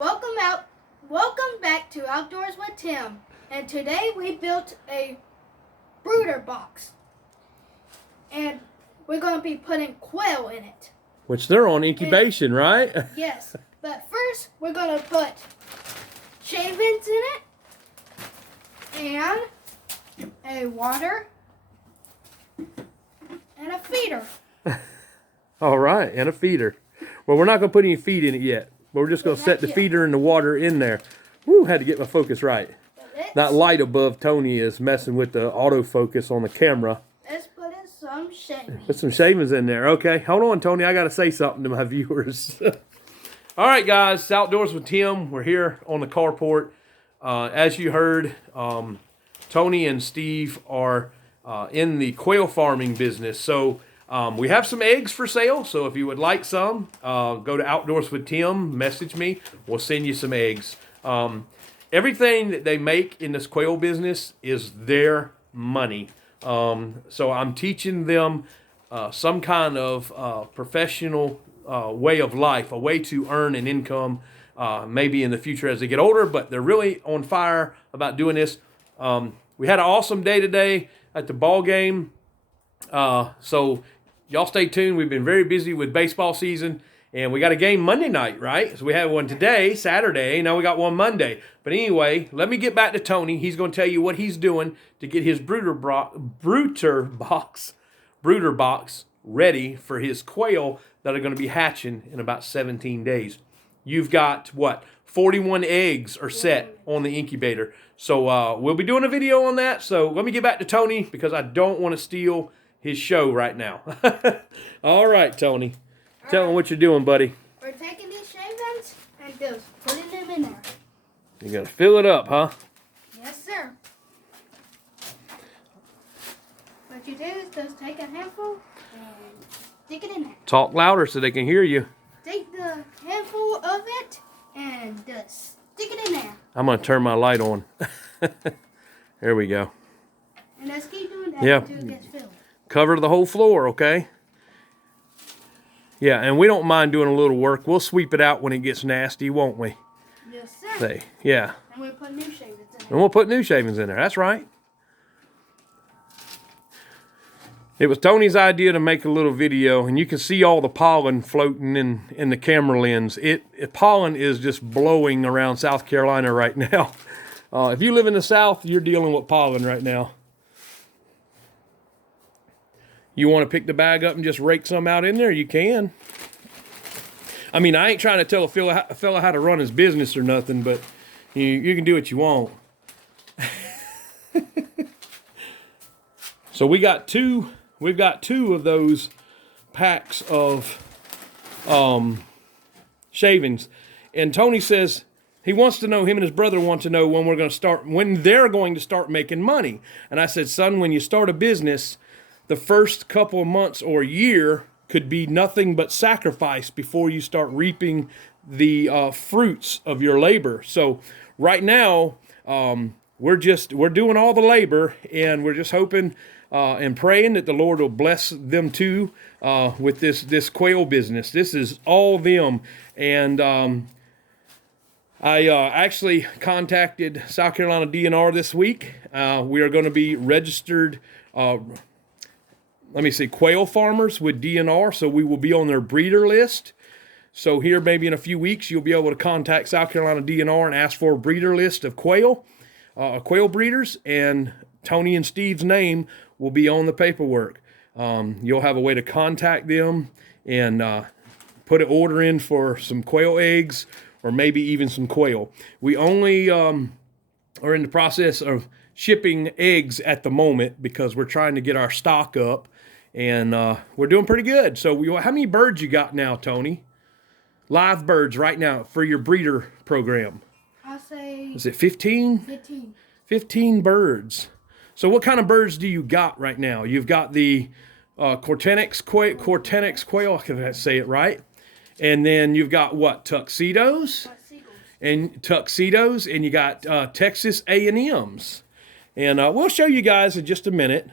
Welcome back to Outdoors with Tim. And today we built a brooder box. And we're going to be putting quail in it. Which they're on incubation, right? Yes. But first we're going to put shavings in it. And a water. And a feeder. All right, and a feeder. Well, we're not going to put any feed in it yet. We're just going to set the feeder and the water in there. Woo, had to get my focus right. That light above Tony is messing with the autofocus on the camera. Let's put in some shavings. Put some shavings in there. Okay, hold on, Tony. I got to say something to my viewers. All right, guys. It's Outdoors with Tim. We're here on the carport. As you heard, Tony and Steve are in the quail farming business. So we have some eggs for sale. So if you would like some, go to Outdoors with Tim, message me. We'll send you some eggs. Everything that they make in this quail business is their money. So I'm teaching them some kind of professional way of life, a way to earn an income maybe in the future as they get older, but they're really on fire about doing this. We had an awesome day today at the ball game. So y'all stay tuned. We've been very busy with baseball season, and we got a game Monday night, right? So we had one today, Saturday. Now we got one Monday. But anyway, let me get back to Tony. He's going to tell you what he's doing to get his brooder box ready for his quail that are going to be hatching in about 17 days. You've got, what, 41 eggs are set on the incubator. So we'll be doing a video on that. So let me get back to Tony because I don't want to steal his show right now. All right, Tony. Tell him what you're doing, buddy. We're taking these shavings and just putting them in there. You're going to fill it up, huh? Yes, sir. What you do is just take a handful and stick it in there. Talk louder so they can hear you. Take the handful of it and just stick it in there. I'm going to turn my light on. There we go. And let's keep doing that until it gets filled. Cover the whole floor, okay? Yeah, and we don't mind doing a little work. We'll sweep it out when it gets nasty, won't we? Yes, sir. Yeah. And we'll put new shavings in there. And we'll put new shavings in there. That's right. It was Tony's idea to make a little video, and you can see all the pollen floating in the camera lens. Pollen is just blowing around South Carolina right now. If you live in the South, you're dealing with pollen right now. You want to pick the bag up and just rake some out in there? You can. I mean, I ain't trying to tell a fella how to run his business or nothing, but you can do what you want. So we've got two of those packs of shavings. And Tony says he wants to know, him and his brother want to know when they're going to start making money. And I said, son, when you start a business, the first couple of months or year could be nothing but sacrifice before you start reaping the fruits of your labor. So right now, we're doing all the labor, and we're just hoping and praying that the Lord will bless them too with this quail business. This is all them. And I actually contacted South Carolina DNR this week. We are going to be registered quail farmers with DNR, so we will be on their breeder list. So here, maybe in a few weeks, you'll be able to contact South Carolina DNR and ask for a breeder list of quail breeders, and Tony and Steve's name will be on the paperwork. You'll have a way to contact them and put an order in for some quail eggs or maybe even some quail. We only are in the process of shipping eggs at the moment because we're trying to get our stock up, and we're doing pretty good. So how many birds you got now, Tony? Live birds right now for your breeder program? I'll say... Is it 15? 15. 15 birds. So what kind of birds do you got right now? You've got the Cortenex quail, I can say it right. And then you've got what? Tuxedos? Tuxedos, and you got Texas A&Ms. And we'll show you guys in just a minute.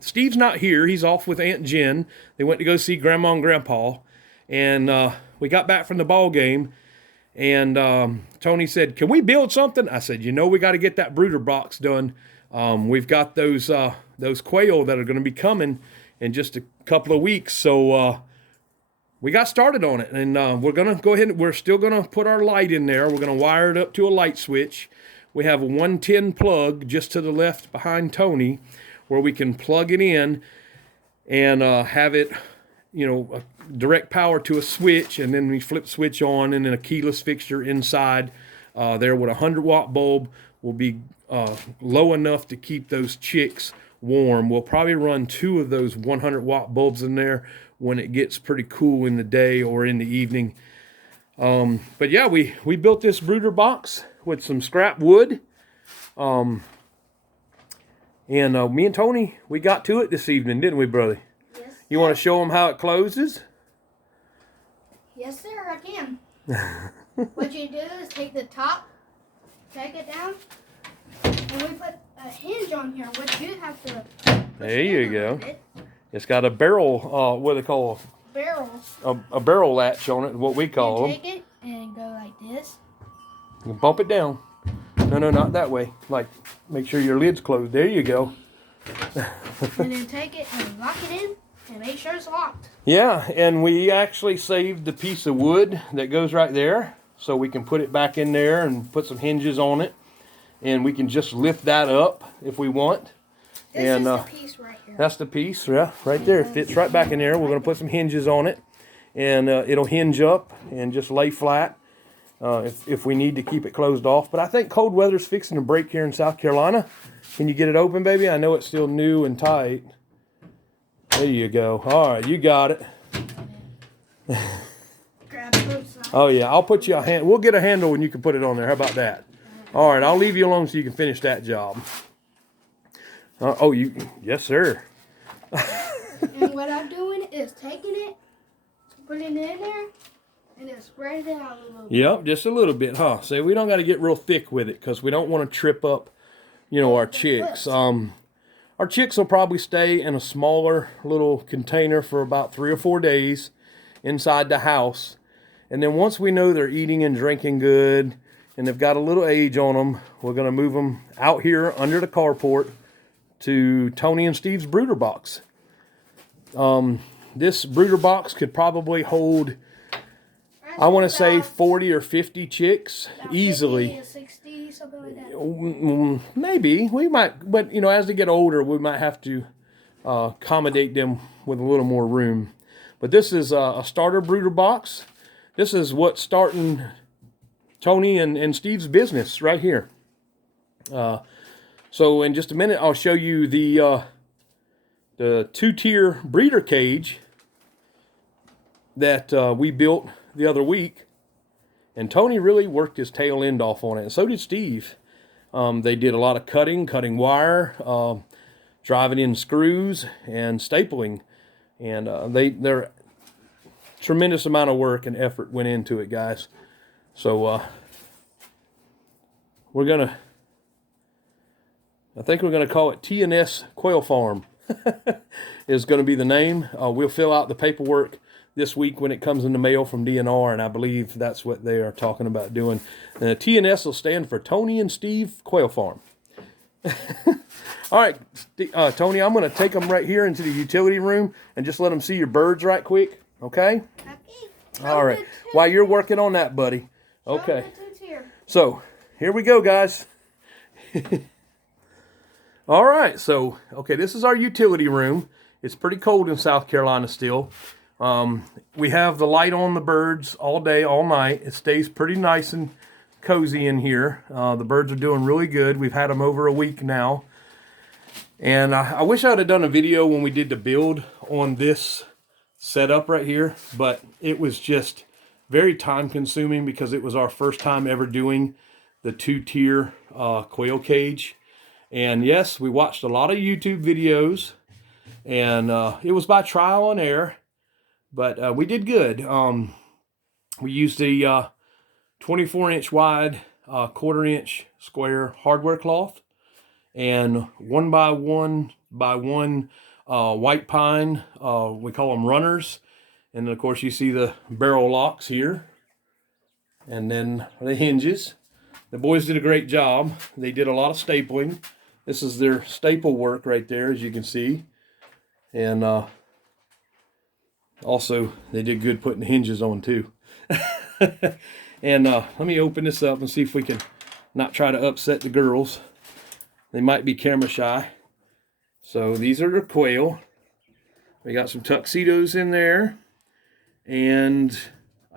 Steve's not here. He's off with Aunt Jen. They went to go see Grandma and Grandpa. And we got back from the ball game. And Tony said, "Can we build something?" I said, we got to get that brooder box done. We've got those quail that are going to be coming in just a couple of weeks. So we got started on it, and we're going to go ahead and we're still going to put our light in there. We're going to wire it up to a light switch. We have a 110 plug just to the left behind Tony where we can plug it in and have it, direct power to a switch, and then we flip switch on, and then a keyless fixture inside there with a 100-watt bulb will be low enough to keep those chicks warm. We'll probably run 2 of those 100-watt bulbs in there when it gets pretty cool in the day or in the evening. But yeah, we built this brooder box with some scrap wood. And me and Tony, we got to it this evening, didn't we, brother? Yes. You want to show them how it closes? Yes, sir, I can. What you do is take the top, take it down, and we put a hinge on here, which you have to push there you in go. a bit. It's got a barrel, what do they call Barrels. a barrel latch on it, what we call You them. take it and go like this. You bump it down. No, not that way. Like, make sure your lid's closed. There you go. And then take it and lock it in and make sure it's locked. Yeah, and we actually saved the piece of wood that goes right there, so we can put it back in there and put some hinges on it, and we can just lift that up if we want. This and is the piece right here. that's the piece, yeah, right there. It fits right back in there. We're going to put some hinges on it, and it'll hinge up and just lay flat if we need to keep it closed off. But I think cold weather's fixing to break here in South Carolina. Can you get it open, baby? I know it's still new and tight. There you go. All right, you got it. Grab both sides. Oh yeah, I'll put you a hand. We'll get a handle and you can put it on there. How about that? All right, I'll leave you alone so you can finish that job. Yes, sir. And what I'm doing is taking it, putting it in there, and then spread it out a little bit. Yep, just a little bit, huh? See, we don't got to get real thick with it because we don't want to trip up, our chicks. Our chicks will probably stay in a smaller little container for about 3 or 4 days inside the house. And then once we know they're eating and drinking good and they've got a little age on them, we're going to move them out here under the carport to Tony and Steve's brooder box. This brooder box could probably hold, I want to say 40 or 50 chicks easily. 50 to 60, something like that. Maybe we might, but as they get older, we might have to accommodate them with a little more room. But this is a starter brooder box. This is what's starting Tony and Steve's business right here. So in just a minute, I'll show you the 2-tier breeder cage that we built the other week. And Tony really worked his tail end off on it, and so did Steve. They did a lot of cutting wire, driving in screws, and stapling. And they're tremendous amount of work and effort went into it, guys. So I think we're gonna call it T&S Quail Farm. Is going to be the name. We'll fill out the paperwork this week when it comes in the mail from DNR, and I believe that's what they are talking about doing. T&S will stand for Tony and Steve Quail Farm. All right, Tony, I'm going to take them right here into the utility room and just let them see your birds right quick, okay? Okay. All right. While you're working on that, buddy. Okay. So, here we go, guys. All right, so, this is our utility room. It's pretty cold in South Carolina still. We have the light on the birds all day, all night. It stays pretty nice and cozy in here. The birds are doing really good. We've had them over a week now. And I wish I would have done a video when we did the build on this setup right here, but it was just very time consuming because it was our first time ever doing the 2-tier quail cage. And yes, we watched a lot of YouTube videos, and it was by trial and error, but we did good. We used a 24-inch wide, 1/4-inch square hardware cloth, and 1 by 1 by 1 white pine, we call them runners. And then of course you see the barrel locks here. And then the hinges. The boys did a great job. They did a lot of stapling. This is their staple work right there, as you can see. And also, they did good putting the hinges on too. And let me open this up and see if we can not try to upset the girls. They might be camera shy. So these are their quail. We got some tuxedos in there. And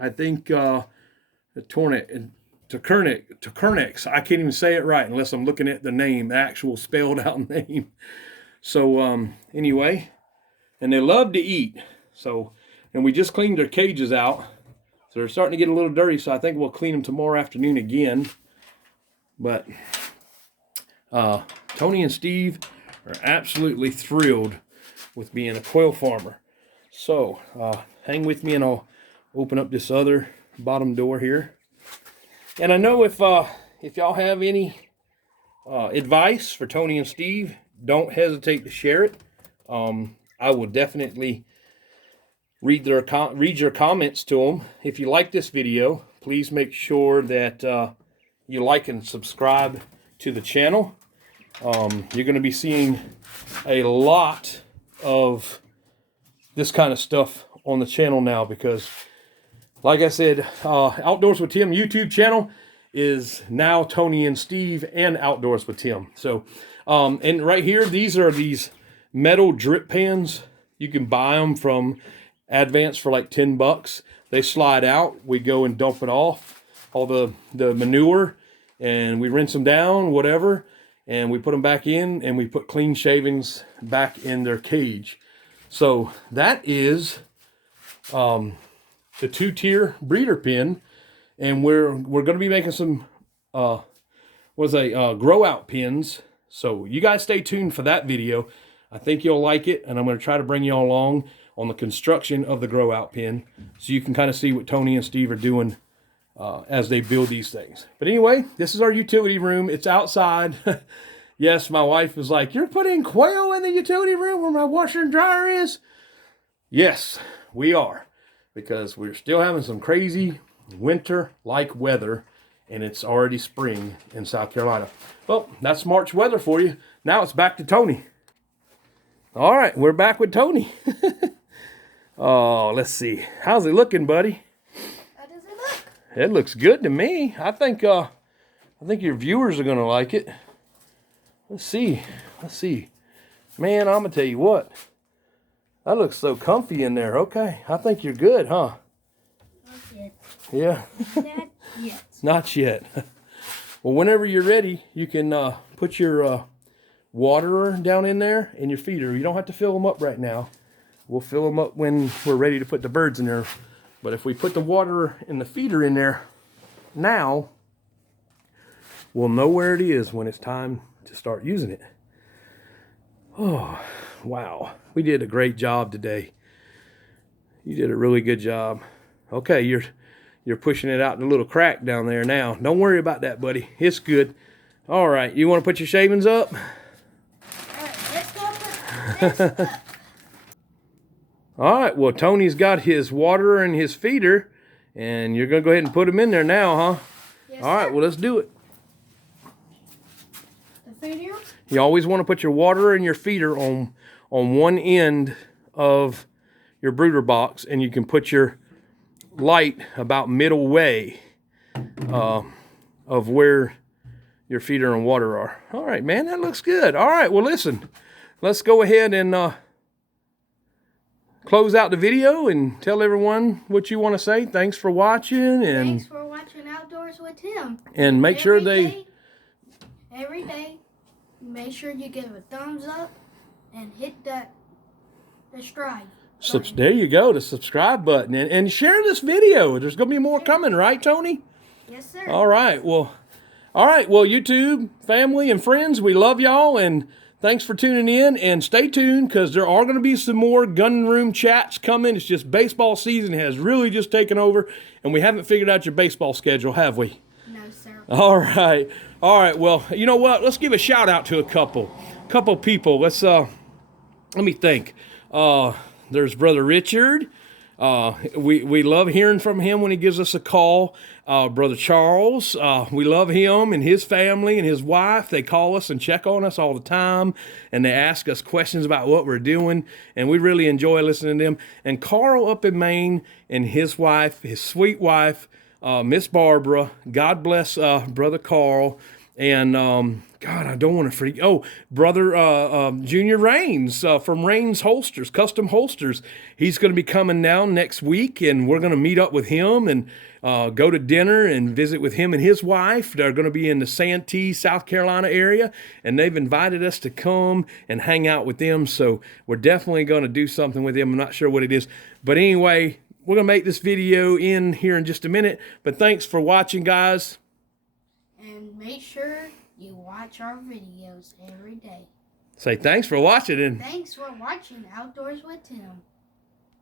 I think the Tukernex. I can't even say it right unless I'm looking at the name, the actual spelled out name. So anyway, and they love to eat. So, and we just cleaned their cages out. So they're starting to get a little dirty, so I think we'll clean them tomorrow afternoon again. But Tony and Steve are absolutely thrilled with being a quail farmer. So hang with me and I'll open up this other bottom door here. And I know if y'all have any advice for Tony and Steve, don't hesitate to share it. I will definitely read your comments to them. If you like this video, please make sure that you like and subscribe to the channel. You're going to be seeing a lot of this kind of stuff on the channel now because, like I said, Outdoors with Tim YouTube channel is now Tony and Steve and Outdoors with Tim. So, and right here, these are these metal drip pans. You can buy them from Advance for like $10. They slide out. We go and dump it off, all the manure, and we rinse them down, whatever, and we put them back in, and we put clean shavings back in their cage. So that is the 2-tier breeder pen, and we're going to be making some grow out pens. So you guys stay tuned for that video. I think you'll like it, and I'm going to try to bring you all along on the construction of the grow out pen so you can kind of see what Tony and Steve are doing as they build these things. But anyway, this is our utility room. It's outside. Yes, my wife was like, "You're putting quail in the utility room where my washer and dryer is?" Yes, we are, because we're still having some crazy winter-like weather, and it's already spring in South Carolina. Well, that's March weather for you. Now it's back to Tony. All right, we're back with Tony. Oh, let's see. How's it looking, buddy? How does it look? It looks good to me. I think your viewers are gonna like it. Let's see. Man, I'm gonna tell you what. That looks so comfy in there. Okay, I think you're good, huh? Not yet. Yeah. Not yet. Not yet. Well, whenever you're ready, you can put your waterer down in there and your feeder. You don't have to fill them up right now. We'll fill them up when we're ready to put the birds in there. But if we put the waterer and the feeder in there now, we'll know where it is when it's time to start using it. Oh, wow. We did a great job today. You did a really good job. Okay, you're pushing it out in a little crack down there now. Don't worry about that, buddy. It's good. All right, you want to put your shavings up? All right, let's go put this up. All right, well, Tony's got his waterer and his feeder, and you're going to go ahead and put them in there now, huh? Yes, all right, sir. well, let's do it. The feeder? You always want to put your waterer and your feeder on one end of your brooder box, and you can put your light about middle way of where your feeder and water are. All right, man, that looks good. All right, well, listen, let's go ahead and close out the video and tell everyone what you want to say. Thanks for watching, and thanks for watching Outdoors with Tim. And make sure every day, make sure you give a thumbs up and hit the subscribe button. There you go, the subscribe button, and share this video. There's going to be more coming, right, Tony? Yes, sir. All right, well, YouTube family and friends, we love y'all, and thanks for tuning in, and stay tuned because there are going to be some more gun room chats coming. It's just baseball season has really just taken over, and we haven't figured out your baseball schedule, have we? No, sir. All right. Well, you know what? Let's give a shout out to a couple people. Let me think. There's Brother Richard. We love hearing from him when he gives us a call. Brother Charles, we love him and his family and his wife. They call us and check on us all the time, and they ask us questions about what we're doing, and we really enjoy listening to them. And Carl up in Maine and his wife, his sweet wife, Miss Barbara. God bless Brother Carl. And God, I don't want to forget. Oh, Brother Junior Rains from Rains Holsters, Custom Holsters. He's going to be coming down next week, and we're going to meet up with him and go to dinner and visit with him and his wife. They're going to be in the Santee, South Carolina area, and they've invited us to come and hang out with them. So we're definitely going to do something with them. I'm not sure what it is. But anyway, we're going to make this video in here in just a minute. But thanks for watching, guys. And make sure you watch our videos every day. Say thanks for watching. And thanks for watching Outdoors with Tim.